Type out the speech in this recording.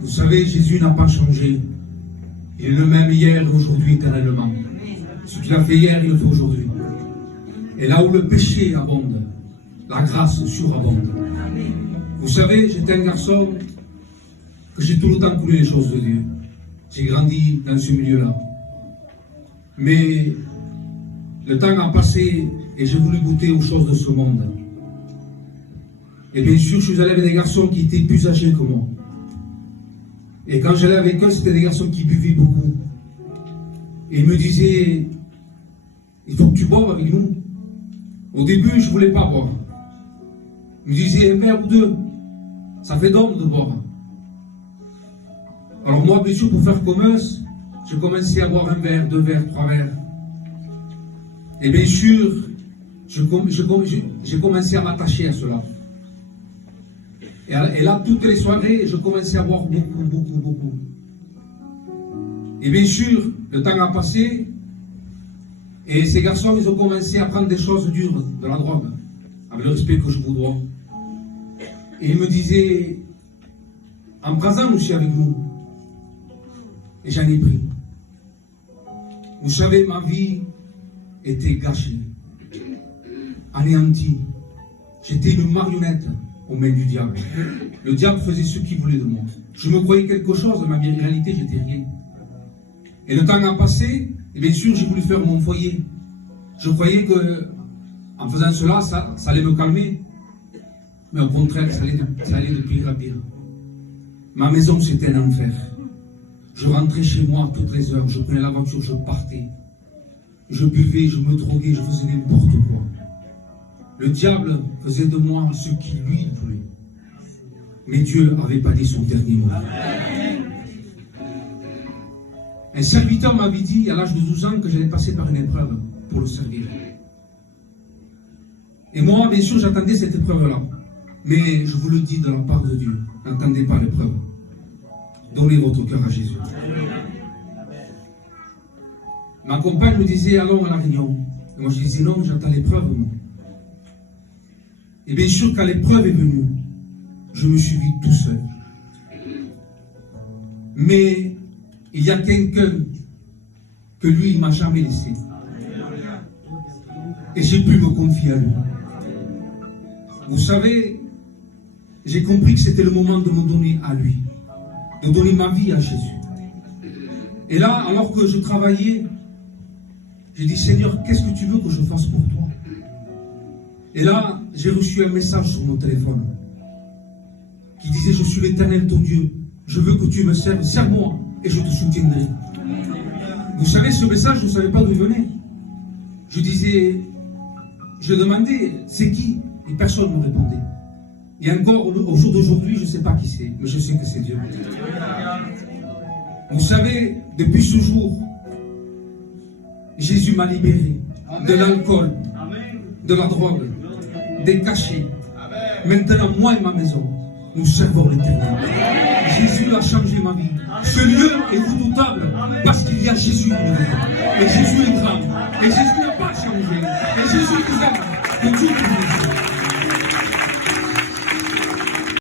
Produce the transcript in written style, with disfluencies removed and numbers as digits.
Vous savez, Jésus n'a pas changé. Il est le même hier et aujourd'hui éternellement. Ce qu'il a fait hier, il le fait aujourd'hui. Et là où le péché abonde, la grâce surabonde. Vous savez, j'étais un garçon que j'ai tout le temps coulé les choses de Dieu. J'ai grandi dans ce milieu-là. Mais le temps a passé et j'ai voulu goûter aux choses de ce monde. Et bien sûr, je suis allé avec des garçons qui étaient plus âgés que moi. Et quand j'allais avec eux, c'était des garçons qui buvaient beaucoup. Et ils me disaient, il faut que tu boives avec nous. Au début, je ne voulais pas boire. Ils me disaient un verre ou deux. Ça fait d'homme de boire. Alors moi, bien sûr, pour faire comme eux, je commençais à boire un verre, 2 verres, 3 verres. Et bien sûr, j'ai commencé à m'attacher à cela. Et là, toutes les soirées, je commençais à boire beaucoup, beaucoup, beaucoup. Et bien sûr, le temps a passé, et ces garçons, ils ont commencé à prendre des choses dures, de la drogue, avec le respect que je vous dois. Et ils me disaient, embrasons aussi avec nous. Et j'en ai pris. Vous savez, ma vie était gâchée, anéantie. J'étais une marionnette aux mains du diable. Le diable faisait ce qu'il voulait de moi. Je me croyais quelque chose, mais en réalité, j'étais rien. Et le temps a passé, et bien sûr, j'ai voulu faire mon foyer. Je croyais que, en faisant cela, ça allait me calmer. Mais au contraire, ça allait de pire à pire. Ma maison, c'était un enfer. Je rentrais chez moi à toutes les heures, je prenais la voiture, je partais. Je buvais, je me droguais, je faisais n'importe quoi. Le diable faisait de moi ce qu'il lui voulait. Mais Dieu n'avait pas dit son dernier mot. Un serviteur m'avait dit à l'âge de 12 ans que j'allais passer par une épreuve pour le servir. Et moi, bien sûr, j'attendais cette épreuve-là. Mais je vous le dis de la part de Dieu, n'attendez pas l'épreuve. Donnez votre cœur à Jésus. Ma compagne me disait, allons à la réunion. Et moi, je disais, non, j'attends l'épreuve, moi. Et bien sûr, quand l'épreuve est venue, je me suis vu tout seul. Mais il y a quelqu'un que lui, il ne m'a jamais laissé. Et j'ai pu me confier à lui. Vous savez, j'ai compris que c'était le moment de me donner à lui, de donner ma vie à Jésus. Et là, alors que je travaillais, j'ai dit, Seigneur, qu'est-ce que tu veux que je fasse pour toi? Et là, j'ai reçu un message sur mon téléphone qui disait, je suis l'Éternel ton Dieu, je veux que tu me serves, sers-moi et je te soutiendrai. Vous savez, ce message, je ne savais pas d'où il venait. Je disais, je demandais, c'est qui? Et personne ne me répondait. Et encore, au jour d'aujourd'hui, je ne sais pas qui c'est, mais je sais que c'est Dieu. Vous savez, depuis ce jour, Jésus m'a libéré de l'alcool, de la drogue, des cachets. Maintenant, moi et ma maison, nous servons l'Éternel. Jésus a changé ma vie. Ce lieu est redoutable parce qu'il y a Jésus. Et Jésus est grand. Et Jésus n'a pas changé. Et Jésus nous aime. Que Dieu nous aime.